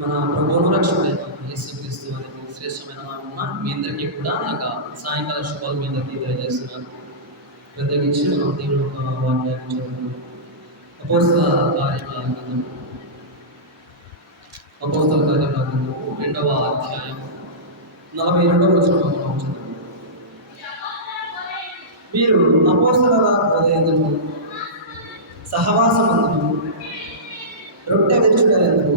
మన ప్రభువును రక్షకుడైన యేసుక్రీస్తు అనే శ్రేష్టమైన నామమున మీ అందరికీ కూడా సాయంకాల శుభాలు మీ అందరికీ తెలియజేస్తున్నాను. ప్రత్యేకించి మనం దేవుని యొక్క వాక్యాన్ని చదువుతున్నాం. అపోస్తల కార్యముల గ్రంథము 2వ అధ్యాయం 42వ వచనం మనం చదువుతాం. మీరు అపోస్తలుల బోధయందును సహవాసమందును రొట్టె విరుచుటయందును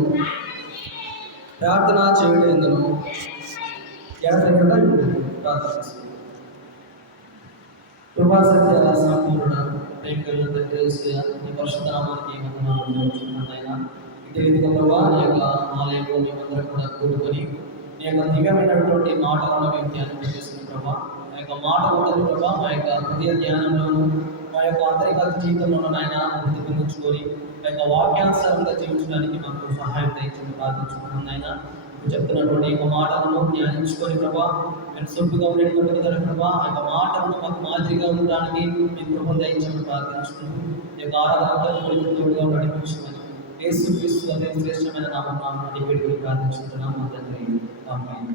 ప్రార్థన చేయడందును ఎడతెగక ప్రార్థిస్తున్నాను. కృపా సత్య సంపూర్ణ ప్రేమకైన తండ్రి నీ పరిశుద్ధ నామానికి వందనాలు చెల్లిస్తున్నాను. ఇదే విధంగా ప్రభా నీ యొక్క ఆలయంలో మేమందరం కూడా కూడుకొని నీ యొక్క దివ్యమైనటువంటి మాటలను మేము ధ్యానం చేస్తున్న ప్రభా, ఆ యొక్క మాట ఉంటుంది ప్రభా, మా యొక్క హృదయ ధ్యానంలోను మా యొక్క అంతరికాల జీవితంలో నాయన ప్రతిబింబించుకొని ఆ యొక్క వాక్యానుసారంగా జీవించడానికి మాకు సహాయం దయచేసి ప్రార్థించుకున్నాను. నాయన చెప్తున్నటువంటి యొక్క మాటలను ధ్యానించుకొని ప్రభా మేము సొంపుగా ఉండేటువంటి ప్రభా ఆ యొక్క మాటలను మాకు మాదిరిగా ఉండడానికి మీ కృపను దయచేసి ప్రార్థించుకుంటూ ఈ యొక్క ఆరాధనగా నడిపించమని యేసుక్రీస్తు అనే శ్రేష్టమైన నామమున వేడుకొని ప్రార్థించుకుంటున్నాం మా తండ్రి. ఆమేన్.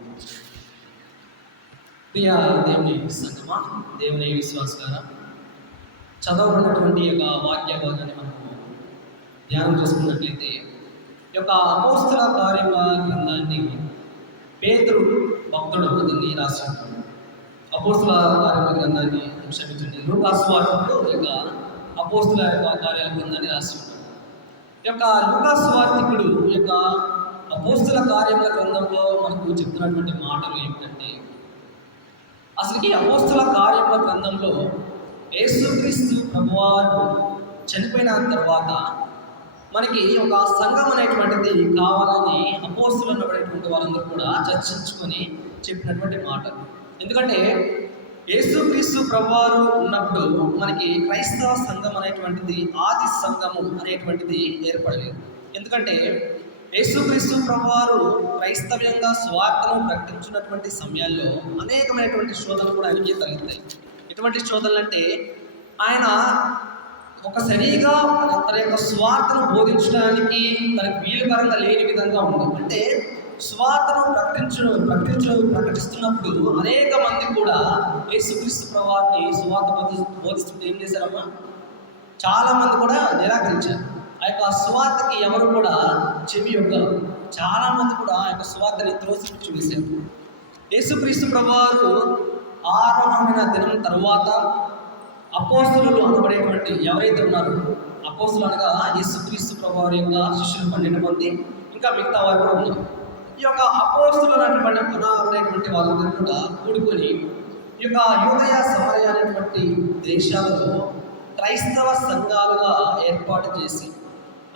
ప్రియ దేవుని సంగమా, దేవుని విశ్వాసులారా, చదవబడినటువంటి యొక్క వాక్య భాగాన్ని మనము ధ్యానం చేసుకున్నట్లయితే ఈ యొక్క అపోస్తల కార్యముల గ్రంథాన్ని పేతురు భక్తుడు దీన్ని రాస్తున్నాడు. అపోస్తల కార్యముల గ్రంథాన్ని క్షమించండి, లూకా సువార్తికుడు ఈ యొక్క అపోస్తల యొక్క కార్యాల గ్రంథాన్ని రాస్తున్నాడు. ఈ యొక్క లూకా సువార్తికుడు ఈ యొక్క అపోస్తల కార్యముల గ్రంథంలో మనకు చెప్తున్నటువంటి మాటలు ఏమిటంటే, అసలుకి అపోస్తల కార్యముల గ్రంథంలో యేసుక్రీస్తు ప్రభువారు చనిపోయిన తర్వాత మనకి ఒక సంఘం అనేటువంటిది కావాలని అపోస్తలులు అనబడేటువంటి వాళ్ళందరూ కూడా చర్చించుకొని చెప్పినటువంటి మాటలు. ఎందుకంటే యేసుక్రీస్తు ప్రభువారు ఉన్నప్పుడు మనకి క్రైస్తవ సంఘం అనేటువంటిది, ఆది సంఘము అనేటువంటిది ఏర్పడలేదు. ఎందుకంటే యేసుక్రీస్తు ప్రభువారు క్రైస్తవ్యంగా స్వార్థను ప్రకటించినటువంటి సమయాల్లో అనేకమైనటువంటి శోధనలు కూడా ఆయనకి తగులుతాయి. ఎటువంటి శోధనలు అంటే, ఆయన ఒక సరిగా తన యొక్క స్వార్థను బోధించడానికి తనకు వీలుకరంగా లేని విధంగా ఉంది. అంటే స్వార్థను ప్రకటిస్తున్నప్పుడు అనేక మంది కూడా యేసుక్రీస్తు ప్రభువారిని స్వార్థ బోధిస్తుంటే ఏం చేశారమ్మా, చాలా మంది కూడా నిరాకరించారు. ఆ యొక్క స్వార్థకి ఎవరు కూడా చెవి యొక్కరు. చాలా మంది కూడా ఆ యొక్క స్వార్థని త్రోసిపుచ్చి వేశారు. యేసుక్రీస్తు ప్రభువారు ఆరోహమైన దినం తరువాత అపోస్తలులు అనబడేటువంటి ఎవరైతే ఉన్నారో, అపోస్తలులు అనగా యేసుక్రీస్తు ప్రభువారి యొక్క శిష్యులు 12 మంది, ఇంకా మిగతా వారు కూడా ఉన్నారు. ఈ యొక్క అపోస్తలులు అనేటువంటి వాళ్ళందరూ కూడా కూడుకొని ఈ యొక్క యూదయ సమరయ అనేటువంటి దేశాలలో క్రైస్తవ సంఘాలుగా ఏర్పాటు చేసి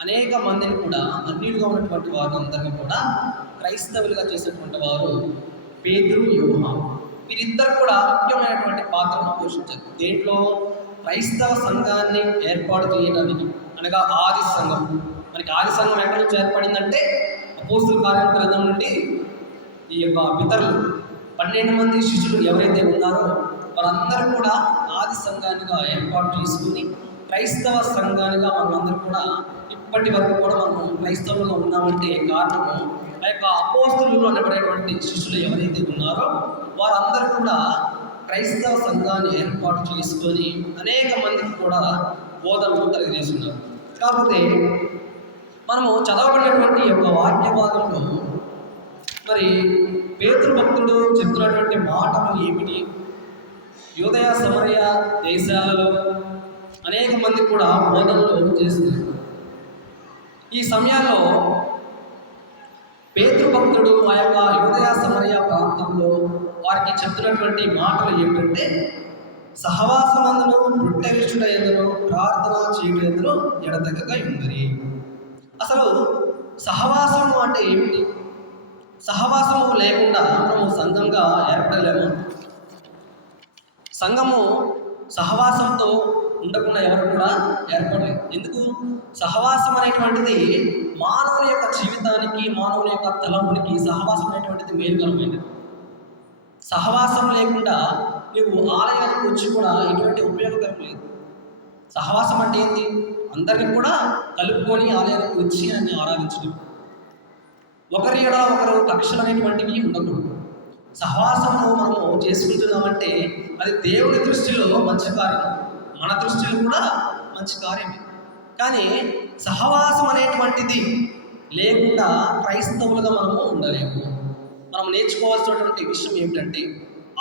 అనేక మందిని కూడా అన్యులుగా ఉన్నటువంటి వారు అందరినీ కూడా క్రైస్తవులుగా చేసినటువంటి వారు పేతురు, యోహాను. వీరిద్దరు కూడా ముఖ్యమైనటువంటి పాత్రను పోషించారు. దేంట్లో? క్రైస్తవ సంఘాన్ని ఏర్పాటు చేయడానికి, అనగా ఆది సంఘం. మనకి ఆది సంఘం ఎక్కడి నుంచి ఏర్పడిందంటే అపోస్తల కార్యముల గ్రంథం నుండి ఈ యొక్క పితరులు 12 మంది శిష్యులు ఎవరైతే ఉన్నారో వారందరూ కూడా ఆది సంఘానిగా ఏర్పాటు చేసుకుని క్రైస్తవ సంఘానిగా మనందరూ కూడా ఇప్పటి వరకు కూడా మనం క్రైస్తవులుగా ఉన్నామంటే కారణము ఆ యొక్క అపోస్తలులు అనబడేటువంటి శిష్యులు ఎవరైతే ఉన్నారో వారందరూ కూడా క్రైస్తవ సంఘాన్ని ఏర్పాటు చేసుకొని అనేక మందికి కూడా బోధనలు తెలియజేస్తున్నారు. కాకపోతే మనము చదవబడినటువంటి యొక్క వాక్య భాగంలో మరి పేతురు భక్తుడు చెప్తున్నటువంటి మాటలు ఏమిటి? యూదయ సమరయ దేశాలలో అనేక మంది కూడా బోధనలు చేస్తున్నారు. ఈ సమయాల్లో పేతురు భక్తుడు ఆ యొక్క యూదయ సమరయ ప్రాంతంలో వారికి చెప్తున్నటువంటి మాటలు ఏమిటంటే, సహవాసమందును రొట్టె విరుచుటయందును ప్రార్థన చేయుటయందును ఎడతెగక ఉండిరి. అసలు సహవాసము అంటే ఏమిటి? సహవాసము లేకుండా మనము సంఘంగా ఏర్పడలేము. సంఘము సహవాసంతో ఉండకుండా ఎవరు కూడా ఏర్పడలేదు. ఎందుకు? సహవాసం అనేటువంటిది మానవుని యొక్క జీవితానికి, మానవుని యొక్క తలంపునికి సహవాసం అనేటువంటిది మేలుకరమైనది. సహవాసం లేకుండా నువ్వు ఆలయానికి వచ్చి కూడా ఎటువంటి ఉపయోగకరం లేదు. సహవాసం అంటే ఏంటి? అందరినీ కూడా కలుపుకొని ఆలయానికి వచ్చి ఆయన్ని ఆరాధించడం. ఒకరి ఎడల ఒకరు కక్షలు అనేటువంటివి ఉండకూడదు. సహవాసము మనము చేసుకుంటున్నామంటే అది దేవుడి దృష్టిలో మంచి కార్యం, మన దృష్టిలో కూడా మంచి కార్యమే. కానీ సహవాసం అనేటువంటిది లేకుండా క్రైస్తవులుగా మనము ఉండలేము. మనం నేర్చుకోవాల్సినటువంటి విషయం ఏమిటంటే,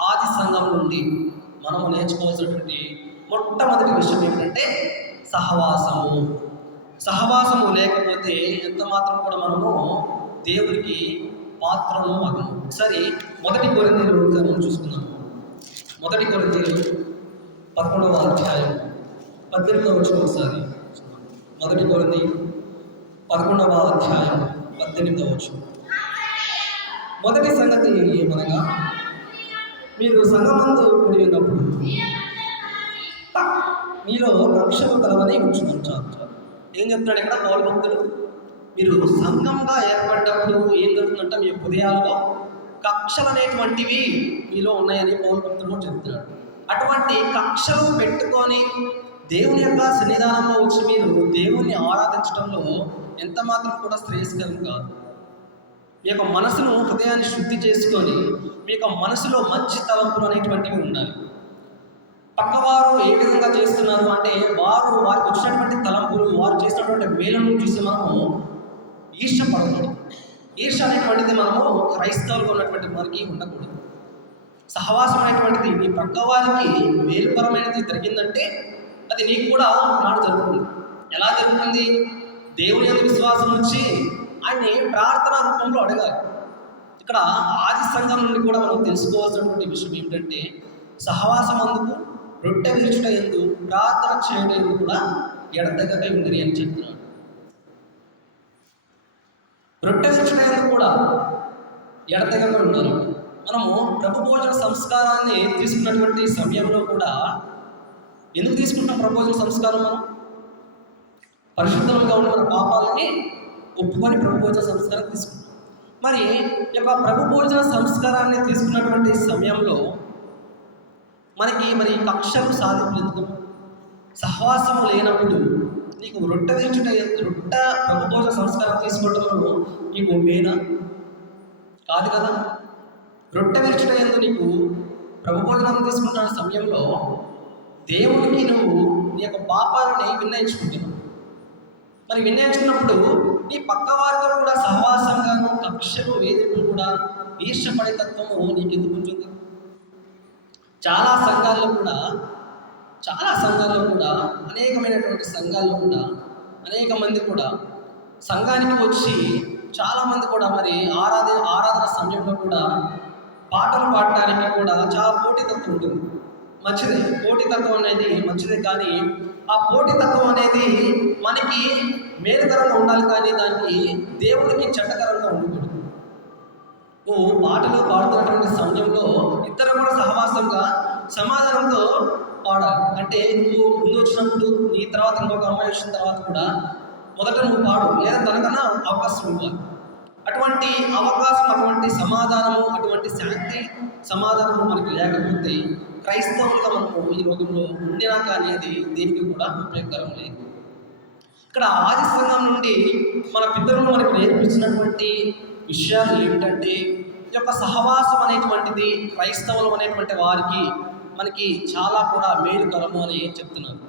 ఆది సంఘం నుండి మనము నేర్చుకోవాల్సినటువంటి మొట్టమొదటి విషయం ఏమిటంటే సహవాసము. సహవాసము లేకపోతే ఎంత మాత్రం కూడా మనము దేవుడికి పాత్రను అగము. సరే, మొదటి కొరింథీయులు మనం చూసుకుందాం. మొదటి కొరింథీయులు 11వ అధ్యాయం 18వ వచనం ఒకసారి. మొదటి కొరింథీయులు 11వ అధ్యాయం 18వ వచనం. మొదటి సంగతి ఏమనగా, మీరు సంఘమందు కూడి ఉన్నప్పుడు మీలో కక్షలు కలవని ఉంచుకుంటారు. ఏం చెప్తున్నాడు ఇక్కడ పౌలు భక్తుడు? మీరు సంఘంగా ఏర్పడ్డప్పుడు ఏం జరుగుతుందంటే మీ హృదయాల్లో కక్షలు అనేటువంటివి మీలో ఉన్నాయని పౌలు భక్తుడు కూడా చెప్తున్నాడు. అటువంటి కక్షలు పెట్టుకొని దేవుని యొక్క సన్నిధానంలో వచ్చి మీరు దేవుణ్ణి ఆరాధించడంలో ఎంత మాత్రం కూడా శ్రేయస్కరం కాదు. మీ యొక్క మనసును, హృదయాన్ని శుద్ధి చేసుకొని మీ యొక్క మనసులో మంచి తలంపులు అనేటువంటివి ఉండాలి. పక్కవారు ఏ విధంగా చేస్తున్నారు అంటే వారికి వచ్చినటువంటి తలంపులు, వారు చేసినటువంటి మేలును చూసి మనము ఈర్ష్యపడకూడదు. ఈర్ష్య అనేటువంటిది మనము క్రైస్తవులుగా ఉన్నటువంటి వారికి ఉండకూడదు. సహవాసం అనేటువంటిది నీ పక్క వారికి మేలుపరమైనది జరిగిందంటే అది నీకు కూడా నాడు జరుగుతుంది. ఎలా జరుగుతుంది? దేవుని యొక్క విశ్వాసం నుంచి ఆయన్ని ప్రార్థనా రూపంలో అడగాలి. ఇక్కడ ఆది సంఘం నుండి కూడా మనం తెలుసుకోవాల్సినటువంటి విషయం ఏమిటంటే, సహవాసం అందుకు, రొట్టె విరుచుట యందు, ప్రార్థన చేయడం కూడా ఎడతెగక ఉండిరి అని చెప్తున్నాడు. రొట్టె విరుచుట యందు కూడా ఎడతెగక ఉండాలి. మనము ప్రభు భోజన సంస్కారాన్ని తీసుకున్నటువంటి సమయంలో కూడా ఎందుకు తీసుకుంటాం? ప్రభు భోజన సంస్కారం మనం పరిశుద్ధంగా ఉన్న మన పాపాలని ఒప్పుకొని ప్రభు భోజన సంస్కారం తీసుకుంటాం. మరి ఈ యొక్క ప్రభు భోజన సంస్కారాన్ని తీసుకున్నటువంటి సమయంలో మనకి కక్షలు సాధింపులు ఎందుకు? సహవాసము లేనప్పుడు నీకు రొట్టె ప్రభు భోజన సంస్కారం తీసుకోవడంలో నీకు మేనా కాదు కదా. రొట్టె విరుచుట యందు నీకు ప్రభు భోజనం తీసుకుంటున్న సమయంలో దేవునికి నువ్వు నీ యొక్క పాపాలని విన్నయించుకుంటున్నావు. మరి విన్నయించుకున్నప్పుడు నీ పక్క వారితో కూడా సహవాసంగాను కక్షలు, వేదికలు కూడా ఈర్ష్యపడే తత్వము నీకు ఎందుకు ఉంటుంది? చాలా సంఘాల్లో కూడా అనేకమైనటువంటి సంఘాల్లో కూడా అనేక మంది కూడా సంఘానికి వచ్చి చాలామంది కూడా మరి ఆరాధన సమయంలో కూడా పాటలు పాడటానికి కూడా చాలా పోటీతత్వం ఉంటుంది. మంచిదే, పోటీతత్వం అనేది మంచిదే. కానీ ఆ పోటీతత్వం అనేది మనకి మేలుకరంగా ఉండాలి, కానీ దానికి దేవునికి చెడ్డకరంగా ఉండకూడదు. నువ్వు పాటలు పాడుతున్నటువంటి సమయంలో ఇద్దరు కూడా సహవాసంగా సమాధానంతో పాడాలి. అంటే నువ్వు ముందు వచ్చినప్పుడు నీ తర్వాత ఇంకొక అమ్మాయి వచ్చిన తర్వాత కూడా మొదట నువ్వు పాడు, లేదా తనకన్నా అవకాశం ఇవ్వాలి. అటువంటి అవకాశం, అటువంటి సమాధానము, అటువంటి శాంతి సమాధానము మనకి లేకపోతే క్రైస్తవులుగా మనము ఈ రోజుల్లో ఉండినా కానీ అది దేనికి కూడా ఉపయోగకరం లేదు. ఇక్కడ ఆది సంఘం నుండి మన పితరులు మనకు నేర్పించినటువంటి విషయాలు ఏమిటంటే, ఈ యొక్క సహవాసం అనేటువంటిది క్రైస్తవులు అనేటువంటి వారికి మనకి చాలా కూడా మేలుకరము అని చెప్తున్నారు.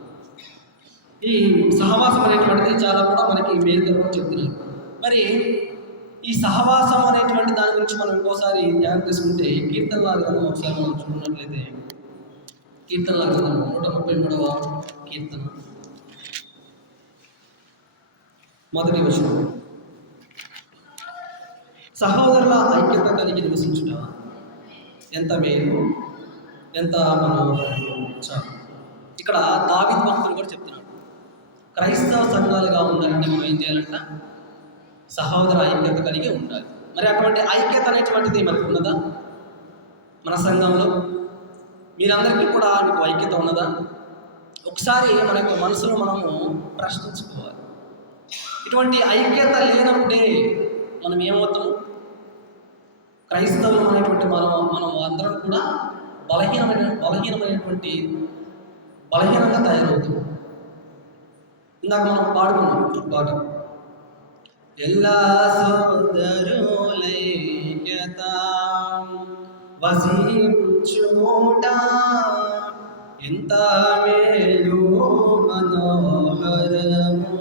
ఈ సహవాసం అనేటువంటిది చాలా కూడా మనకి మేలుకరము అని చెప్తున్నారు. మరి ఈ సహవాసం అనేటువంటి దాని గురించి మనం ఇంకోసారి ధ్యానం తీసుకుంటే, కీర్తనల గ్రంథం ఒకసారి మనం చూడనట్లయితే, కీర్తనల గ్రంథం 133వ కీర్తన మొదటి వచనం. సహోదరుల ఐక్యత కలిగి నివసించుట ఎంత మేలు, ఎంత మనోహరం. ఇక్కడ దావీదు భక్తులు కూడా చెప్తున్నాడు, క్రైస్తవ సంఘాలుగా ఉండాలంటే మనం ఏం చేయాలంట? సహోదర ఐక్యత కలిగి ఉండాలి. మరి అటువంటి ఐక్యత అనేటువంటిది మనకు ఉన్నదా? మన సంఘంలో మీరందరికీ కూడా మీకు ఐక్యత ఉన్నదా? ఒకసారి మన యొక్క మనసులో మనము ప్రశ్నించుకోవాలి. ఇటువంటి ఐక్యత లేనప్పుడే మనం ఏమవుతాము? క్రైస్తవులు అనేటువంటి మనం అందరం కూడా బలహీనంగా తయారవుతాం. ఇందాక మనం పాడుకున్నాం పాట, எல்லா సోదరులైక్యత వసించుముట ఎంత మేలు మనోహరము.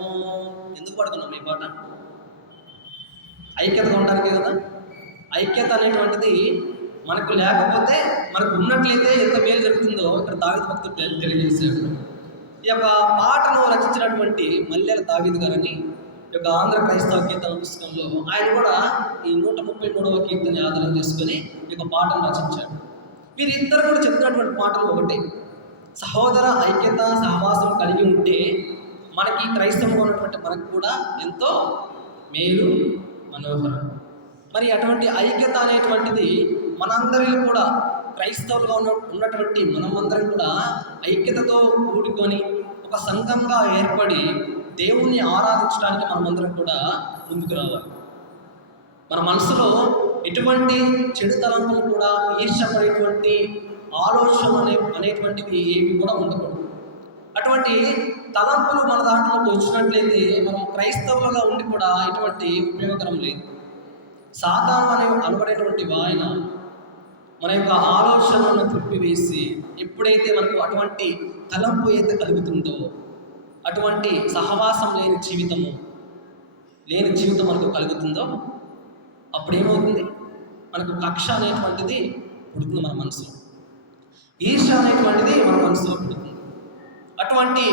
ఎందుకు పాడుకున్నాం ఈ పాట? ఐక్యతగా ఉండడానికే కదా. ఐక్యత అనేటువంటిది మనకు లేకపోతే, మనకు ఉన్నట్లయితే ఎంత మేలు జరుగుతుందో ఇక్కడ దావీదు భక్తుడు తెలియజేశాడు. ఈ యొక్క పాటను రచించినటువంటి మల్లెల దావీదు గారని ఈ యొక్క ఆంధ్ర క్రైస్తవ కీర్తన పుస్తకంలో ఆయన కూడా ఈ 133వ కీర్తన ఆధారం చేసుకొని ఈ యొక్క పాటను రచించాడు. వీరిద్దరు కూడా చెప్పినటువంటి పాటలు ఒకటే, సహోదర ఐక్యత సహవాసం కలిగి ఉంటే మనకి క్రైస్తవంగా ఉన్నటువంటి మనకు కూడా ఎంతో మేలు మనోహరం. మరి అటువంటి ఐక్యత అనేటువంటిది మనందరిలో కూడా, క్రైస్తవులుగా ఉన్నటువంటి మనమందరం కూడా ఐక్యతతో కూడుకొని ఒక సంఘంగా ఏర్పడి దేవుణ్ణి ఆరాధించడానికి మనమందరం కూడా ముందుకు రావాలి. మన మనసులో ఎటువంటి చెడు తలంపులు కూడా, ఈర్ష్యపడేటువంటి ఆలోచనలు అనేటువంటివి ఏవి కూడా ఉండకూడదు. అటువంటి తలంపులు మన దాంట్లోకి వచ్చినట్లయితే మనం క్రైస్తవులుగా ఉండి కూడా ఎటువంటి ఉపయోగకరం లేదు. సాతాను అనబడేటువంటి ఆయన మన యొక్క ఆలోచనలను తిప్పివేసి ఎప్పుడైతే మనకు అటువంటి తలంపు అయితే కలుగుతుందో, అటువంటి సహవాసం లేని జీవితం మనకు కలుగుతుందో, అప్పుడు ఏమవుతుంది? మనకు కక్ష అనేటువంటిది పుడుతుంది మన మనసులో, ఈర్ష్య అనేటువంటిది మన మనసులో పుడుతుంది. అటువంటి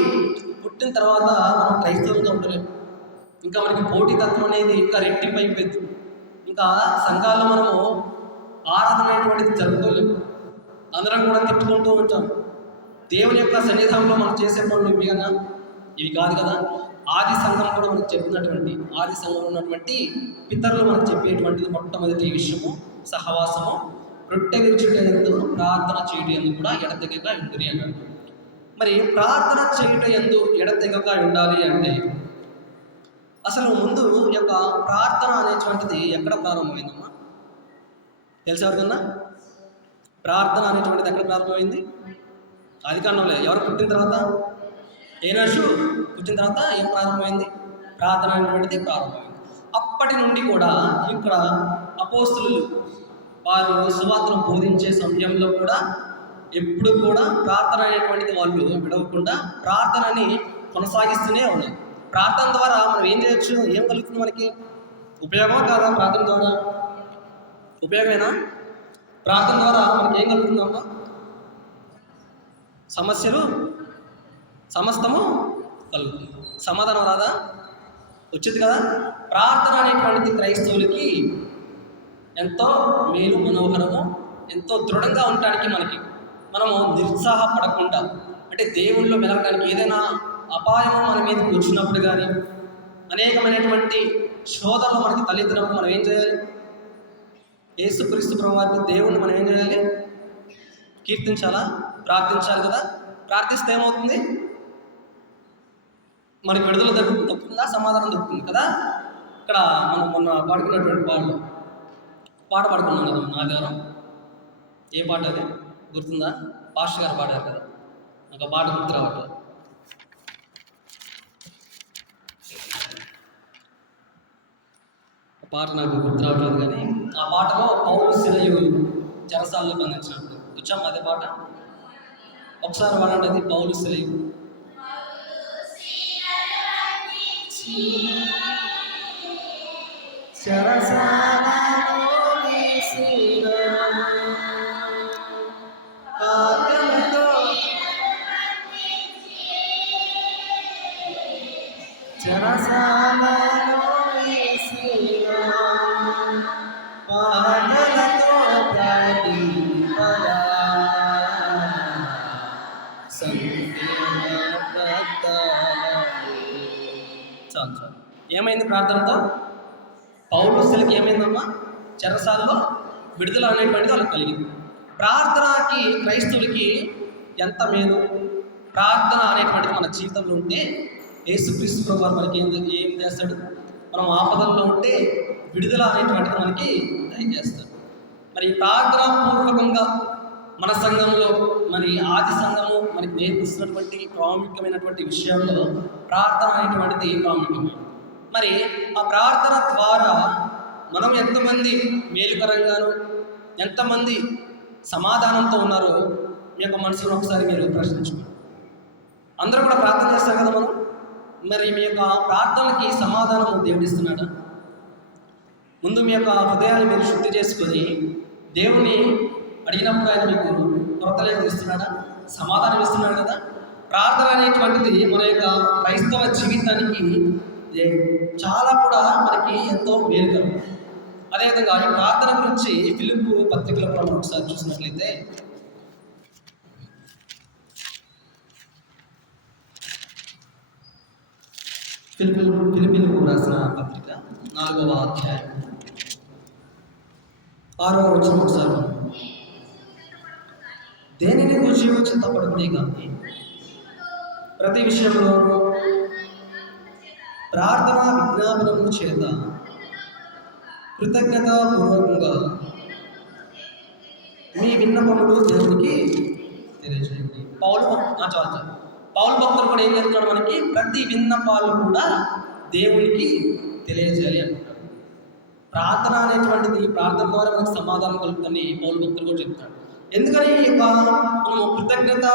పుట్టిన తర్వాత మనం క్రైస్తవంగా ఉండలేము. ఇంకా మనకి పోటీతత్వం అనేది ఇంకా రెట్టింపు అయిపోయింది. ఇంకా సంఘాల్లో మనము ఆరాధన అనేటువంటిది జరుగుకోలేము. అందరం కూడా తిట్టుకుంటూ ఉంటాం. దేవుని యొక్క సన్నిధానంలో మనం చేసే పనులు ఇవి కాదు కదా. ఆది సంఘం కూడా మనకు చెప్పినటువంటి, ఆది సంఘంలో ఉన్నటువంటి పితరులు మనకు చెప్పేటువంటిది మొట్టమొదటి విషయము సహవాసము, రొట్టె విరుచుటయందు ప్రార్థన చేయటం కూడా ఎడతెగక ఉండాలి అన్నాడు. మరి ప్రార్థన చేయటయందు ఎడతెగక ఉండాలి అంటే అసలు ముందు ఈ యొక్క ప్రార్థన అనేటువంటిది ఎక్కడ ప్రారంభమైందమ్మా? తెలిసేవరకన్నా ప్రార్థన అనేటువంటిది ఎక్కడ ప్రారంభమైంది? ఆది కాండంలో. ఎవరు పుట్టిన తర్వాత? ఏనోషు పుట్టిన తర్వాత ఏం ప్రారంభమైంది? ప్రార్థన అనేటువంటిది ప్రారంభమైంది. అప్పటి నుండి కూడా ఇక్కడ అపోస్తులు వారు సువార్తను బోధించే సమయంలో కూడా ఎప్పుడు కూడా ప్రార్థన అనేటువంటిది వాళ్ళు విడవకుండా ప్రార్థనని కొనసాగిస్తూనే ఉన్నారు. ప్రార్థన ద్వారా మనం ఏం చేయొచ్చు? ఏం కలుగుతుంది మనకి? ఉపయోగమా కాదా? ప్రార్థన ద్వారా ఉపయోగమేనా? ప్రార్థన ద్వారా మనకి ఏం కలుగుతుందమ్మా? సమస్తము కలుగుతుంది. సమాధానం రాదా? వచ్చింది కదా. ప్రార్థన అనేటువంటిది క్రైస్తవులకి ఎంతో మేలు మనోహరము, ఎంతో దృఢంగా ఉండటానికి మనము నిరుత్సాహపడకుండా, అంటే దేవుళ్ళు వెలగడానికి ఏదైనా అపాయం మన మీదకి వచ్చినప్పుడు కానీ, అనేకమైనటువంటి శోధనలు మనకి తలెత్తినప్పుడు మనం ఏం చేయాలి? యేసుక్రీస్తు ప్రభువారిని, దేవుణ్ణి మనం ఏం చేయాలి? కీర్తించాలా? ప్రార్థించాలి కదా. ప్రార్థిస్తే ఏమవుతుంది? మనకి విడుదల దొరుకుతుందా? సమాధానం దొరుకుతుంది కదా. ఇక్కడ మనం మొన్న పాడుకున్నటువంటి పాట పాడుకున్నాం కదా మన ఆదివారం. ఏ పాట అది గుర్తుందా? పాస్టర్ గారు పాడారు కదా. నాకు పాట గుర్తు రావట్లేదు. పాట నాకు గుర్తు రావట్లేదు కానీ ఆ పాటలో పౌలు శిలయు చెరసాల్లో బంధించినప్పుడు వచ్చాం. అదే పాట ఒకసారి వాడండి. అది పౌలు శిలయు ఏమైంది ప్రార్థనతో? పౌలుస్తులకి ఏమైందమ్మా? చెరసాలలో విడుదల అనేటువంటిది వాళ్ళకి కలిగింది. ప్రార్థనకి క్రైస్తవులకి ఎంత మేలు. ప్రార్థన అనేటువంటిది మన జీవితంలో ఉంటే యేసుక్రీస్తు ప్రభువు మనకి ఏం చేస్తాడు? మనం ఆపదల్లో ఉంటే విడుదల అనేటువంటిది మనకి దయచేస్తాడు. మరి ప్రార్థనాపూర్వకంగా మన సంఘంలో మరి ఆది సంఘము మనకి నేర్పిస్తున్నటువంటి ప్రాముఖ్యమైనటువంటి విషయంలో ప్రార్థన అనేటువంటిది ప్రాముఖ్యమైనది. మరి ఆ ప్రార్థన ద్వారా మనం ఎంతమంది మేలుకరంగాను, ఎంతమంది సమాధానంతో ఉన్నారో మీ యొక్క మనసులో ఒకసారి మీరు ప్రశ్నించుకోండి. అందరూ కూడా ప్రార్థన చేస్తారు కదా మనం. మరి మీ యొక్క ప్రార్థనకి సమాధానం దేవుడు ఇస్తున్నాడా? ముందు మీ యొక్క హృదయాన్ని మీరు శుద్ధి చేసుకొని దేవుని అడిగినప్పుడు ఆయన మీకు కొరతలేక ఇస్తున్నాడా? సమాధానం ఇస్తున్నాడు కదా. ప్రార్థన అనేటువంటిది మన యొక్క క్రైస్తవ జీవితానికి చాలా కూడా మనకి ఎంతో మేలుకరం. అదేవిధంగా ఈ ప్రార్థన గురించి ఫిలిప్పు పత్రికలో మనం ఒకసారి చూసినట్లయితే, ఫిలిప్పీలకు రాసిన పత్రిక 4వ అధ్యాయం 6వ వచనం ఒకసారి, దేనిని గురించి చింతపడుకునే కానీ ప్రతి విషయంలో ప్రార్థన విజ్ఞాపనము చేత కృతజ్ఞతాపూర్వకంగా మీ విన్నపములు దేవునికి తెలియజేయండి. పౌలు భక్తులు కూడా ఏం చెప్తున్నాడు మనకి? ప్రతి విన్నపాలు కూడా దేవునికి తెలియజేయాలి అంటున్నాడు. ప్రార్థన అనేటువంటిది, ప్రార్థన ద్వారా మనకు సమాధానం కలుగుతుందని పౌలు భక్తులు కూడా చెప్తాడు. ఎందుకని మనము కృతజ్ఞత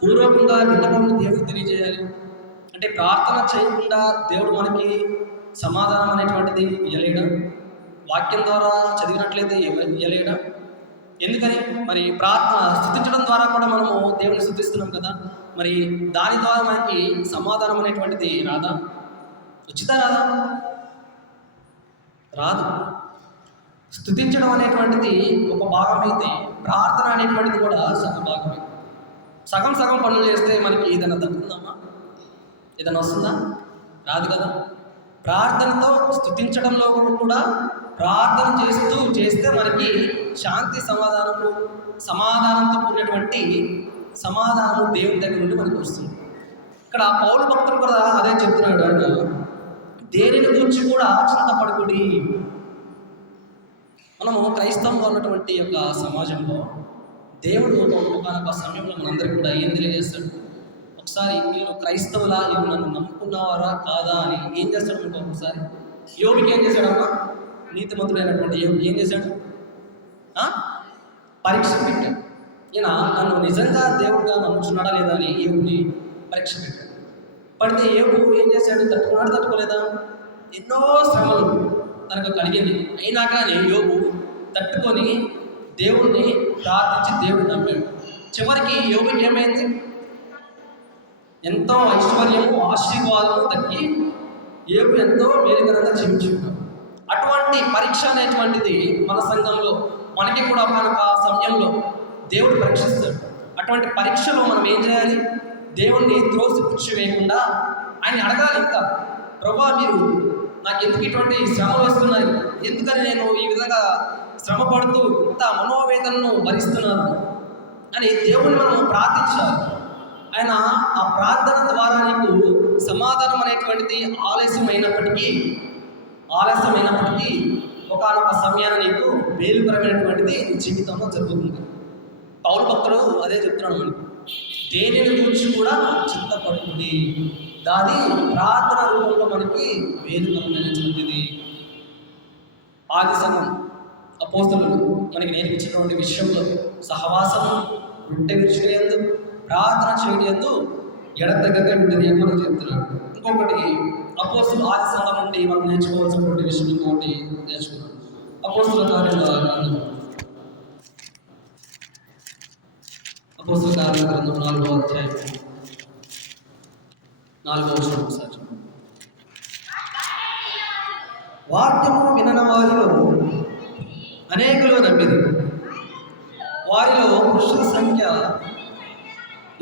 పూర్వకంగా విన్నపములు దేవునికి తెలియజేయాలి అంటే, ప్రార్థన చేయకుండా దేవుడు మనకి సమాధానం అనేటువంటిది ఇవ్వలేడా? వాక్యం ద్వారా చదివినట్లయితే ఇవ్వలేడా? ఎందుకని? మరి ప్రార్థన స్తుతించడం ద్వారా కూడా మనము దేవుని స్తుతిస్తున్నాం కదా. మరి దాని ద్వారా మనకి సమాధానం అనేటువంటిది రాదా? వచ్చిందా? రాదు. స్తుతించడం అనేటువంటిది ఒక భాగం అయితే, ప్రార్థన అనేటువంటిది కూడా సగం భాగమే. సగం సగం పనులు చేస్తే మనకి ఏదైనా తగ్గుతుందమ్మా? ఏదైనా వస్తుందా? రాదు కదా. ప్రార్థనతో స్తుతించడంలో కూడా ప్రార్థన చేస్తే మనకి శాంతి సమాధానంతో కూడినటువంటి సమాధానం దేవుని దగ్గర నుండి మనకు వస్తుంది. ఇక్కడ పౌలు భక్తులు కూడా అదే చెప్తున్నాడు. ఆయన దేనిని గురించి కూడా చింతపడకూడి. మనము క్రైస్తవంగా ఉన్నటువంటి యొక్క సమాజంలో దేవుడు ఒక సమయంలో మనందరికీ కూడా ఏం తెలియజేస్తాడు? ఒకసారి వీళ్ళు క్రైస్తవులా, వీళ్ళు నన్ను నమ్ముకున్నవారా కాదా అని ఏం చేస్తాడు? ఒకసారి యోబుకి ఏం చేశాడమ్మా? నీతిమంతుడైనటువంటి యోబు ఏం చేశాడు? పరీక్ష పెట్టాడు. ఈయన నన్ను నిజంగా దేవుడుగా నమ్ముతున్నాడా లేదా అని యోబుని పరీక్ష పెట్టాడు. పడితే యోబు ఏం చేశాడు? తట్టుకోలేదా? ఎన్నో శ్రమలు తనకు కలిగింది. అయినా కానీ యోబు తట్టుకొని దేవుణ్ణి ప్రార్థించి దేవుడిని నమ్మాడు. చివరికి యోబుకి ఏమైంది? ఎంతో ఐశ్వర్యము, ఆశీర్వాదము దక్కి యోబు ఎంతో మేలుకరంగా జీవించుకున్నాడు. అటువంటి పరీక్ష అనేటువంటిది మన సంఘంలో మనకి కూడా ఒక సమయంలో దేవుడు పరీక్షిస్తాడు. అటువంటి పరీక్షలో మనం ఏం చేయాలి? దేవుణ్ణి త్రోసిపుచ్చి వేయకుండా ఆయన అడగాలి. ఇంకా ప్రభువా, మీరు నాకు ఎందుకు ఇటువంటి శ్రమలు వస్తున్నాయి? ఎందుకని నేను ఈ విధంగా శ్రమ పడుతూ ఇంత మనోవేదనను భరిస్తున్నాను అని దేవుణ్ణి మనం ప్రార్థించాలి. ఆయన ఆ ప్రార్థన ద్వారా నీకు సమాధానం అనేటువంటిది ఆలస్యమైనప్పటికీ ఒకనొక సమయాన్ని నీకు మేలుకరమైనటువంటిది జీవితంలో జరుగుతుంది. పౌలు భక్తుడు అదే చెప్తున్నాడు మనకు. దేనిని గురించి కూడా చింతపడుతుంది. దాని ప్రార్థన రూపంలో మనకి మేలుకరమైనటువంటిది. ఆది సంఘం అపోస్తలులు మనకి నేర్పించినటువంటి విషయంలో సహవాసము, రొట్టె విరుచుకునేందు, ప్రార్థన చేయడందు ఎడతెగక ఉంటుంది అని మనం చెప్తున్నాడు. ఇంకొకటి అపోస్తలులు ఆది సంఘం నుండి మనం నేర్చుకోవాల్సినటువంటి విషయం ఇంకొకటి నేర్చుకున్నాం. అపోస్తలుల కార్యాల గ్రంథం 4వ అధ్యాయం 4వ వచనం ఒకసారి. వాక్యము వినని వారిలో అనేకులు నమ్మిరి. వారిలో పురుషుల సంఖ్య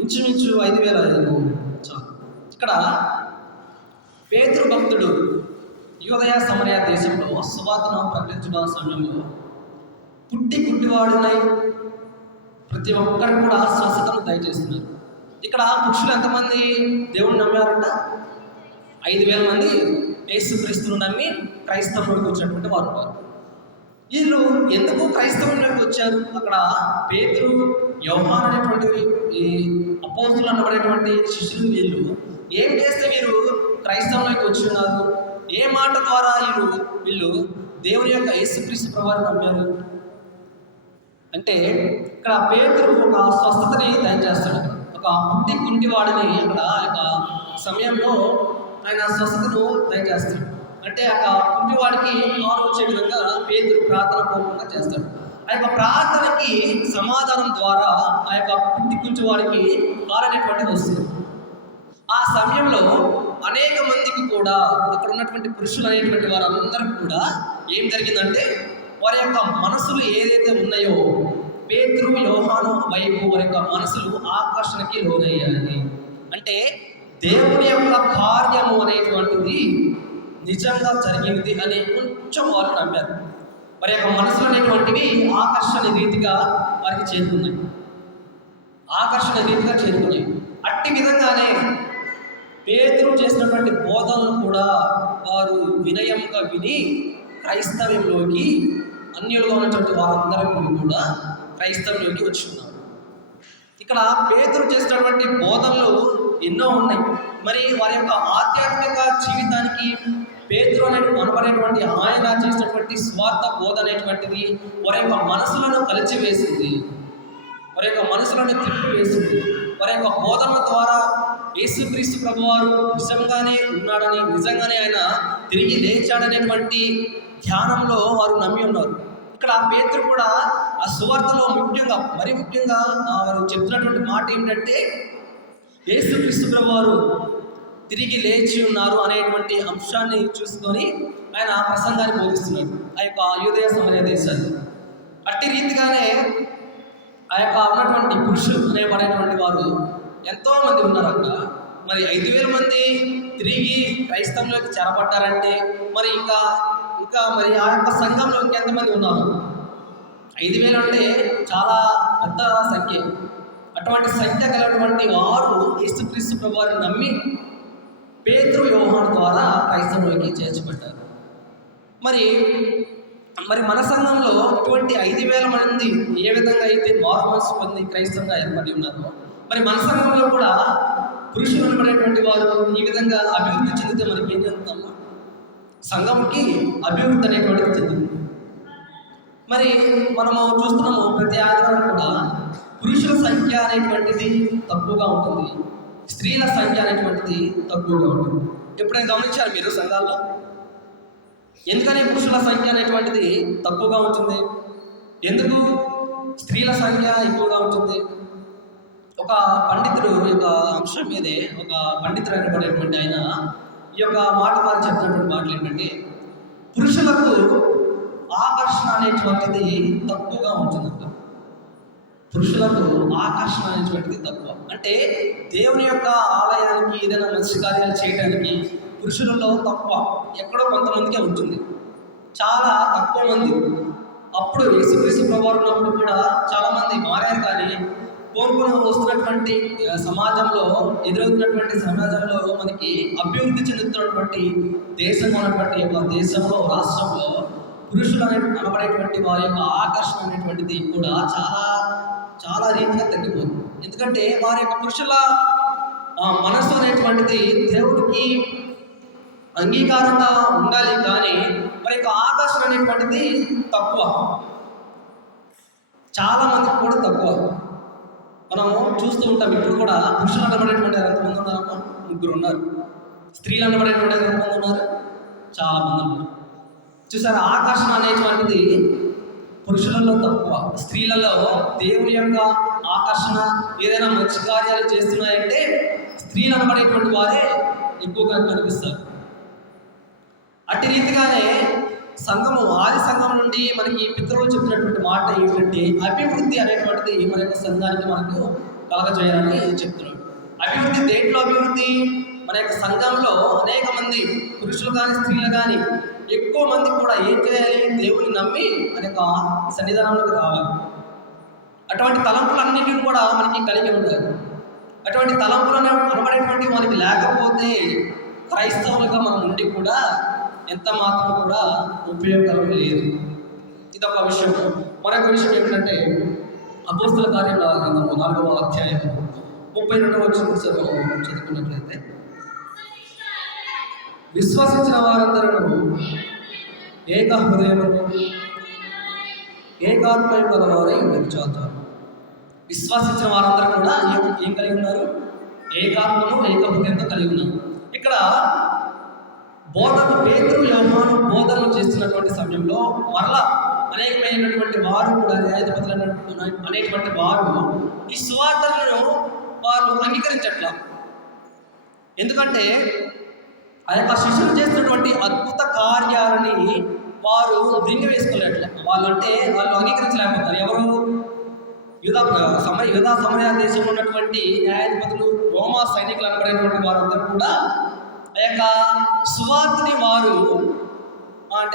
ఇంచుమించు 5,000 చాలు. ఇక్కడ పేతురు భక్తుడు యూదయ సమరయ దేశంలో సువార్తను ప్రకటించిన సమయంలో పుట్టివాడునై ప్రతి ఒక్కరికి కూడా స్వస్థతను దయచేస్తున్నారు. ఇక్కడ పురుషులు ఎంతమంది దేవుని నమ్మారంట? 5,000 మంది యేసుక్రీస్తును నమ్మి క్రైస్తవుడికి వచ్చినటువంటి వారు ఉన్నారు. వీళ్ళు ఎందుకు క్రైస్తవంలోకి వచ్చారు? అక్కడ పేతురు, యోహాను అనేటువంటి ఈ అపోస్తులు అనబడేటువంటి శిష్యులు వీళ్ళు ఏం చేస్తే వీరు క్రైస్తవంలోకి వచ్చి ఉన్నారు? ఏ మాట ద్వారా వీళ్ళు దేవుని యొక్క యేసుక్రీస్తు ప్రభువుని నమ్మారు అంటే, ఇక్కడ పేతురు ఒక స్వస్థతని దయచేస్తాడు. ఒక కుంటి వాడిని అక్కడ యొక్క సమయంలో ఆయన స్వస్థతను దయచేస్తాడు. అంటే ఆ కుంటివాడికి కారు వచ్చే విధంగా పేతురు ప్రార్థన పూర్వకంగా చేస్తాడు. ఆ యొక్క ప్రార్థనకి సమాధానం ద్వారా ఆ యొక్క కుంటివాడికి కారు అనేటువంటిది వస్తుంది. ఆ సమయంలో అనేక మందికి కూడా అక్కడ ఉన్నటువంటి పురుషులు అనేటువంటి వారందరికీ కూడా ఏం జరిగిందంటే, వారి యొక్క మనసులు ఏదైతే ఉన్నాయో పేతురు, యోహాను వైపు వారి యొక్క మనసులు ఆకర్షణకి లోనయ్యాయి. అంటే దేవుని యొక్క కార్యము అనేటువంటిది నిజంగా జరిగింది అని కొంచెం వారు నమ్మారు. వారి యొక్క మనసులు అనేటువంటివి ఆకర్షణ రీతిగా వారికి చేరుకున్నాయి. అట్టి విధంగానే పేతురు చేసినటువంటి బోధనలు కూడా వారు వినయంగా విని క్రైస్తవ్యంలోకి, అన్యులుగా ఉన్నటువంటి వారందరికీ కూడా క్రైస్తవ్యంలోకి వచ్చి ఉన్నారు. ఇక్కడ పేతురు చేసినటువంటి బోధనలు ఎన్నో ఉన్నాయి. మరి వారి యొక్క ఆధ్యాత్మిక జీవితానికి పేతురు అనబడేటువంటి ఆయన చేసినటువంటి స్వార్థ బోధ అనేటువంటిది వారి యొక్క మనసులను కలిచివేసింది, వారి యొక్క మనసులను తిప్పివేసింది. వారి యొక్క బోధన ద్వారా యేసుక్రీస్తు ప్రభువారు నిజంగానే ఉన్నాడని, నిజంగానే ఆయన తిరిగి లేచాడనేటువంటి ధ్యానంలో వారు నమ్మి ఉన్నారు. ఇక్కడ పేతురు కూడా ఆ సువార్తలో మరీ ముఖ్యంగా వారు చెప్తున్నటువంటి మాట ఏమిటంటే, యేసుక్రీస్తు ప్రభువారు తిరిగి లేచి ఉన్నారు అనేటువంటి అంశాన్ని చూసుకొని ఆయన ప్రసంగాన్ని బోధిస్తున్నాడు ఆ యొక్క యూదయ సమరయ దేశాలు. అట్టి రీతిగానే ఆ యొక్క ఉన్నటువంటి పురుషులు అనేటువంటి వారు ఎంతోమంది ఉన్నారు అక్కడ. మరి 5,000 మంది తిరిగి క్రైస్తవంలోకి చేరబడ్డారంటే మరి ఇంకా మరి ఆ యొక్క సంఘంలో ఇంకెంతమంది ఉన్నారు? 5,000 అంటే చాలా పెద్ద సంఖ్య. అటువంటి సంఖ్య కలిగినటువంటి వారు యేసుక్రీస్తు ప్రభువారిని నమ్మి పేతురు, యోహాను ద్వారా క్రైస్తవంలోకి చేర్చబడ్డారు. మరి మన సంఘంలో ఇటువంటి 5,000 మంది ఏ విధంగా అయితే మార్మల్స్ పొంది క్రైస్తవంగా ఏర్పడి ఉన్నారో, మరి మన సంఘంలో కూడా పురుషులు అనబడేటువంటి వారు ఈ విధంగా అభివృద్ధి చెందితే మనకి ఏం చెందుతాము? సంఘంకి అభివృద్ధి అనేటువంటిది చెందింది. మరి మనము చూస్తున్నాము ప్రతి ఆదివారం కూడా పురుషుల సంఖ్య అనేటువంటిది తక్కువగా ఉంటుంది, స్త్రీల సంఖ్య అనేటువంటిది తక్కువగా ఉంటుంది. ఎప్పుడైనా గమనించారు మీరు సంఘాల్లో? ఎందుకని పురుషుల సంఖ్య అనేటువంటిది తక్కువగా ఉంటుంది? ఎందుకు స్త్రీల సంఖ్య ఎక్కువగా ఉంటుంది? ఒక పండితుడు యొక్క అంశం మీదే ఒక పండితుడు అనబడేటువంటి ఆయన ఈ యొక్క మాట ద్వారా చెప్తున్నటువంటి మాటలు ఏంటంటే, పురుషులకు ఆకర్షణ అనేటువంటిది తక్కువగా ఉంటుందంట. పురుషులకు ఆకర్షణ అనేటువంటిది తక్కువ. అంటే దేవుని యొక్క ఆలయానికి ఏదైనా మంచి కార్యాలు చేయడానికి పురుషులలో తక్కువ, ఎక్కడో కొంతమందికే ఉంటుంది, చాలా తక్కువ మంది. అప్పుడు యేసుక్రీస్తు ప్రభువారు ఉన్నప్పుడు కూడా చాలామంది మారారు. కానీ కోరుకుని వస్తున్నటువంటి సమాజంలో, ఎదురవుతున్నటువంటి సమాజంలో మనకి అభివృద్ధి చెందుతున్నటువంటి దేశంగా ఉన్నటువంటి యొక్క దేశంలో, రాష్ట్రంలో పురుషులు అనబడేటువంటి వారి యొక్క ఆకర్షణ అనేటువంటిది కూడా చాలా చాలా రీతిగా తగ్గిపోతుంది. ఎందుకంటే వారి యొక్క పురుషుల మనస్సు అనేటువంటిది దేవుడికి అంగీకారంగా ఉండాలి, కానీ వారి యొక్క ఆకర్షణ అనేటువంటిది తక్కువ, చాలా మందికి కూడా తక్కువ. మనము చూస్తూ ఉంటాం. ఇప్పుడు కూడా పురుషులు అనబడేటువంటి ఎంతమంది ఉన్నారమ్మా? 3 ఉన్నారు. స్త్రీలు అనబడేటువంటి ఎంతమంది ఉన్నారు? చాలా మంది ఉన్నారు. చూసారా, ఆకర్షణ అనేటువంటిది పురుషులలో తక్కువ. స్త్రీలలో దేవుని యొక్క ఆకర్షణ, ఏదైనా మంచి కార్యాలు చేస్తున్నాయంటే స్త్రీలు అనబడేటువంటి వారే ఎక్కువగా కనిపిస్తారు. అట్టి రీతిగానే సంఘము, ఆది సంఘం నుండి మనకి పితరులు చెప్పినటువంటి మాట ఏంటంటే, అభివృద్ధి అనేటువంటిది మన యొక్క సంఘానికి మనకు కలగజేయాలని చెప్తున్నాడు. అభివృద్ధి దేంట్లో అభివృద్ధి? మన యొక్క సంఘంలో అనేక మంది పురుషులు కానీ స్త్రీలు కానీ ఎక్కువ మంది కూడా ఏం చేయాలి? దేవుని నమ్మి మన యొక్క సన్నిధానంలోకి రావాలి. అటువంటి తలంపులన్నింటినీ కూడా మనకి కలిగి ఉండాలి. అటువంటి తలంపులు అనబడేటువంటి మనకి లేకపోతే క్రైస్తవులుగా మనం ఉండి కూడా ఎంత మాత్రం కూడా ఉపయోగకరం లేదు. ఇదొక విషయం. మరొక విషయం ఏమిటంటే అపోస్తల కార్యాల గ్రంథము 4వ అధ్యాయం 32వ వచనం చదువుకున్నట్లయితే, విశ్వసించిన వారందరూ ఏక హృదయమును ఏకాత్మయం గలవారై ఉండేది. చాలు. విశ్వసించిన వారందరూ కూడా ఏం కలిగి ఉన్నారు? ఏకాత్మను ఏక హృదయంతో కలిగి ఉన్నారు. ఇక్కడ పేతురు యోహాను బోధనలు చేస్తున్నటువంటి సమయంలో మరలా అనేకమైనటువంటి వారు కూడా న్యాయాధిపతులు అనేటువంటి వారు ఈ సువార్తలను వారు అంగీకరించట్లా. ఎందుకంటే ఆ యొక్క శిష్యులు చేస్తున్నటువంటి అద్భుత కార్యాలని వారు దింగి వేసుకోలేట్లా. వాళ్ళు అంగీకరించలేకపోతారు. ఎవరు? యూదా సమరయ దేశంలో ఉన్నటువంటి న్యాయాధిపతులు, రోమా సైనికులు అనబడేటువంటి వారందరూ కూడా ఆ యొక్క సువార్తని వారు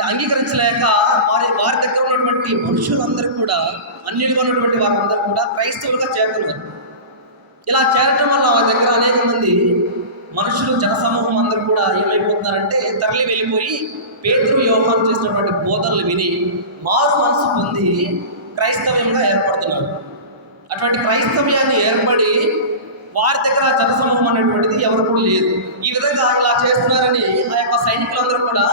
అంగీకరించలేక వారి దగ్గర ఉన్నటువంటి మనుషులందరూ కూడా, అన్యులుగా ఉన్నటువంటి వారందరూ కూడా క్రైస్తవులుగా చేరుతున్నారు. ఇలా చేరటం వల్ల వారి దగ్గర అనేక మంది మనుషులు, జనసమూహం అందరూ కూడా ఏమైపోతున్నారంటే తరలి వెళ్ళిపోయి పేతురు యోహాను చేసినటువంటి బోధనలు విని మారు మనసు పొంది క్రైస్తవ్యంగా ఏర్పడుతున్నారు. అటువంటి క్రైస్తవ్యాన్ని ఏర్పడి వారి దగ్గర జనసమూహం అనేటువంటిది ఎవరు కూడా లేదు. ఈ విధంగా ఇలా చేస్తున్నారని ఆ యొక్క సైనికులందరూ కూడా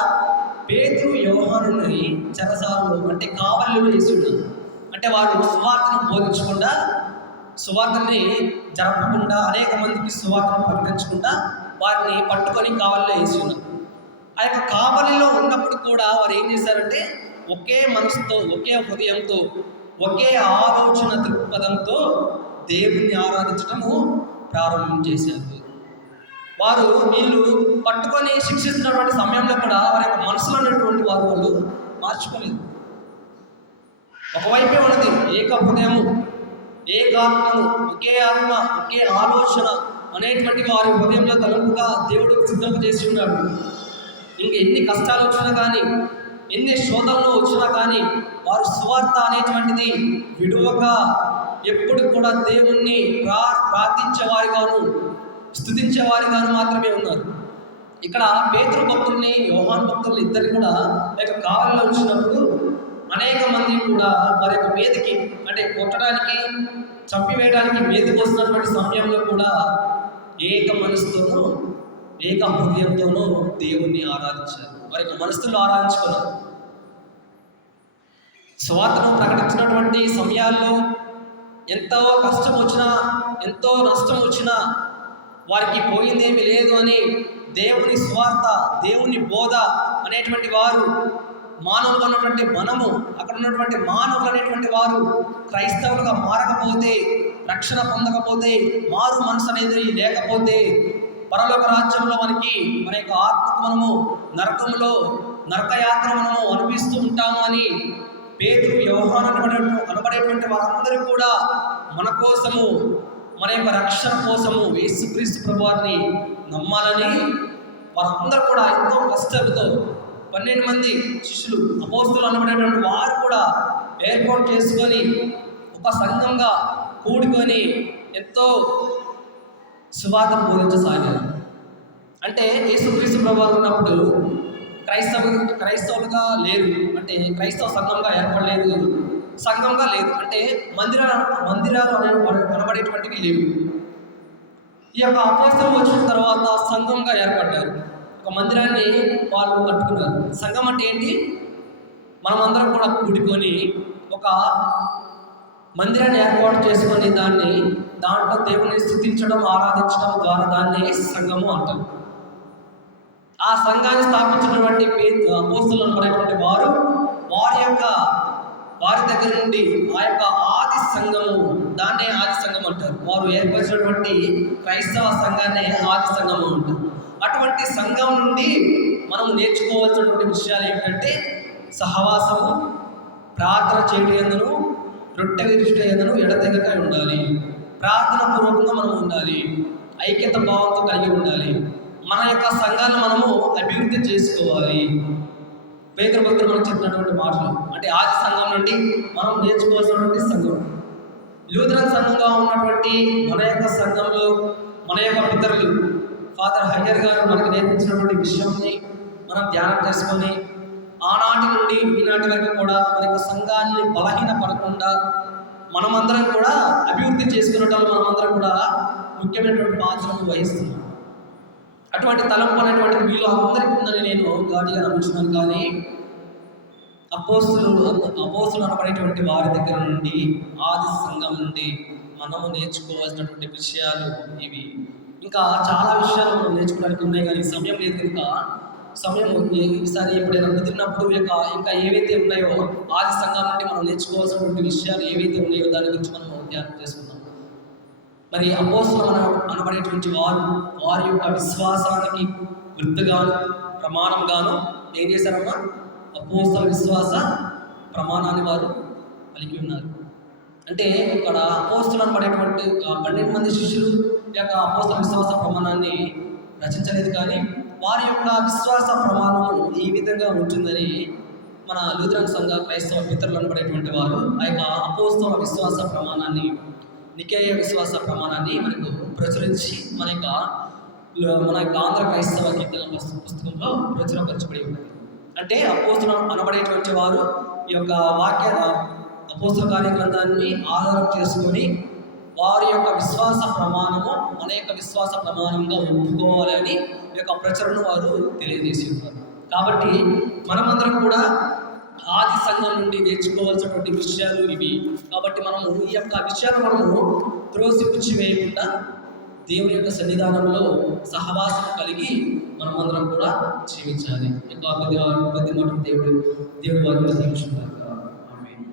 పేతురు యోహానుని చెరసాలలో అంటే కావలిలో వేసి ఉన్నారు. అంటే వారు సువార్తను బోధించకుండా, సువార్తని జరపకుండా, అనేక మందికి సువార్తను ప్రకటించకుండా వారిని పట్టుకొని కావలిలో వేసి ఉన్నారు. ఆ యొక్క కావలిలో ఉన్నప్పుడు కూడా వారు ఏం చేశారంటే ఒకే మనసుతో, ఒకే హృదయంతో, ఒకే ఆలోచన దృక్పథంతో దేవుణ్ణి ఆరాధించడము ప్రారంభం చేశారు. వారు వీళ్ళు పట్టుకొని శిక్షిస్తున్నటువంటి సమయంలో కూడా వారి యొక్క మనసులో ఉన్నటువంటి వాళ్ళు మార్చుకోలేదు. ఒకవైపే ఉన్నది ఏక హృదయము, ఏకాత్మను, ఒకే ఆత్మ, ఒకే ఆలోచన అనేటువంటి వారి హృదయంలో తలంపుగా దేవుడు సిద్ధంపజేసి ఉన్నాడు. ఇంక ఎన్ని కష్టాలు వచ్చినా కానీ, ఎన్ని శోధనలు వచ్చినా కానీ వారు సువార్త అనేటువంటిది విడువక ఎప్పుడు కూడా దేవుణ్ణి ప్రార్థించేవారిగాను, స్తుతించేవారిగాను మాత్రమే ఉన్నారు. ఇక్కడ పేతురు భక్తుల్ని, యోహాను భక్తుల్ని ఇద్దరిని కూడా కావలిలో ఉంచినప్పుడు అనేక మంది కూడా వారి యొక్క మీదకి అంటే కొట్టడానికి, చంపివేయడానికి మీదకి వస్తున్నటువంటి సమయంలో కూడా ఏక మనసుతోనూ ఏక హృదయంతోనూ దేవుణ్ణి ఆరాధించారు. వారి యొక్క మనసులో ఆరాధించుకున్నారు. సువార్తను ప్రకటించినటువంటి సమయాల్లో ఎంతో కష్టం వచ్చినా, ఎంతో నష్టం వచ్చినా వారికి పోయిందేమీ లేదు అని దేవుని సువార్త, దేవుని బోధ అనేటువంటి వారు, మానవులు ఉన్నటువంటి మనము, అక్కడ ఉన్నటువంటి మానవులు అనేటువంటి వారు క్రైస్తవులుగా మారకపోతే, రక్షణ పొందకపోతే, మారు మనసు అనేది లేకపోతే పరలోక రాజ్యంలో మన యొక్క ఆత్మకు మనము నరకయాత్ర మనము అనిపిస్తూ ఉంటాము అని పేతురు, యోహాను అనబడేటువంటి వారందరూ కూడా మన కోసము, మన యొక్క రక్షణ కోసము యేసుక్రీస్తు ప్రభువారిని నమ్మాలని వారందరూ కూడా ఎంతో కష్టంతో 12 మంది శిష్యులు, అపోస్తలులు అనబడేటువంటి వారు కూడా ఏర్పాటు చేసుకొని ఒక సంఘంగా కూడుకొని ఎంతో సువార్తను బోధించసాగారు. అంటే యేసుక్రీస్తు ప్రభువారు ఉన్నప్పుడు క్రైస్తవులుగా లేరు, అంటే క్రైస్తవ సంఘంగా ఏర్పడలేదు, సంఘంగా లేదు, అంటే మందిరాలు అనబడేటువంటివి లేవు. ఈ యొక్క అపోస్తలులు వచ్చిన తర్వాత సంఘంగా ఏర్పడ్డారు. ఒక మందిరాన్ని వాళ్ళు కట్టుకున్నారు. సంఘం అంటే ఏంటి? మనమందరం కూడా కూడుకొని ఒక మందిరాన్ని ఏర్పాటు చేసుకొని దాంట్లో దేవుని స్థుతించడం, ఆరాధించడం ద్వారా దాన్ని సంఘము అంటారు. ఆ సంఘాన్ని స్థాపించినటువంటి అపోస్తలులు అనేటువంటి వారు వారి దగ్గర నుండి ఆ యొక్క ఆది సంఘము, దాన్నే ఆది సంఘం అంటారు. వారు ఏర్పరిచినటువంటి క్రైస్తవ సంఘాన్ని ఆది సంఘము అంటారు. అటువంటి సంఘం నుండి మనం నేర్చుకోవాల్సినటువంటి విషయాలు ఏమిటంటే సహవాసము, ప్రార్థన చేయడం, రొట్టె విరుచుట ఎడతెగక ఉండాలి, ప్రార్థన పూర్వకంగా మనం ఉండాలి, ఐక్యత భావంతో కలిగి ఉండాలి, మన యొక్క సంఘాన్ని మనము అభివృద్ధి చేసుకోవాలి. పేతురు భక్తులు మనకు చెప్పినటువంటి మాటలు అంటే ఆది సంఘం నుండి మనం నేర్చుకోవాల్సినటువంటి సంఘం. లూథరన్ సంఘంగా ఉన్నటువంటి మన యొక్క సంఘంలో మన యొక్క పితరులు ఫాదర్ హయ్యర్ గారు మనకు నేర్పించినటువంటి విషయాన్ని మనం ధ్యానం చేసుకొని ఆనాటి నుండి ఈనాటి వరకు కూడా మన యొక్క సంఘాన్ని బలహీనపడకుండా మనమందరం కూడా అభివృద్ధి చేసుకున్నట్టు మనమందరం కూడా ముఖ్యమైనటువంటి పాత్రను వహిస్తున్నాం. అటువంటి తలంపు అనేటువంటిది మీలో అందరికీ ఉందని నేను గాడిగా నమ్ముతున్నాను. కానీ అపోస్తులు అనబడేటువంటి వారి దగ్గర నుండి, ఆది సంఘం నుండి మనము నేర్చుకోవాల్సినటువంటి విషయాలు ఇవి. ఇంకా చాలా విషయాలు మనం నేర్చుకోవడానికి ఉన్నాయి, కానీ సమయం లేదు కనుక సమయం ఈసారి ఎప్పుడైనా కుదిరినప్పుడు ఇంకా ఏవైతే ఉన్నాయో ఆది సంఘం నుండి మనం నేర్చుకోవాల్సినటువంటి విషయాలు ఏవైతే ఉన్నాయో దాని గురించి మనం ధ్యానం చేసుకుందాం. మరి అపోస్తులు అనబడేటువంటి వారి యొక్క విశ్వాసానికి గుర్తుగాను ప్రమాణంగాను ఏం చేశారమ్మా? అపోస్తల విశ్వాస ప్రమాణాన్ని వారు కలిగి ఉన్నారు. అంటే ఇక్కడ అపోస్తులు అనబడేటువంటి 12 మంది శిష్యులు యొక్క అపోస్తల విశ్వాస ప్రమాణాన్ని రచించలేదు, కానీ వారి యొక్క విశ్వాస ప్రమాణము ఈ విధంగా ఉంటుందని మన లూథరన్ సంఘ క్రైస్తవ మిత్రులు అనబడేటువంటి వారు ఆ యొక్క అపోస్తల విశ్వాస ప్రమాణాన్ని, నికేయ విశ్వాస ప్రమాణాన్ని మనకు ప్రచురించి మన యొక్క ఆంధ్ర క్రైస్తవ కీర్తన పుస్తకంలో ప్రచురపరచబడి ఉన్నది. అంటే అపోస్తులు అనబడేటువంటి వారు ఈ యొక్క అపోస్తుల కార్య గ్రంథాన్ని ఆధారం చేసుకొని వారి యొక్క విశ్వాస ప్రమాణము మన యొక్క విశ్వాస ప్రమాణంగా ఒప్పుకోవాలని ఈ యొక్క ప్రచురణ వారు తెలియజేసి ఉన్నారు. కాబట్టి మనమందరం కూడా ఆది సంఘం నుండి నేర్చుకోవాల్సినటువంటి విషయాలు ఇవి. కాబట్టి మనము ఈ యొక్క విషయాలు మనము త్రోసిపుచ్చి వేయకుండా దేవుని యొక్క సన్నిధానంలో సహవాసం కలిగి మనమందరం కూడా జీవించాలి. ఇంకా కొద్ది మాట దేవుడు వారిని దీవించుకుంటారు. ఆమెన్.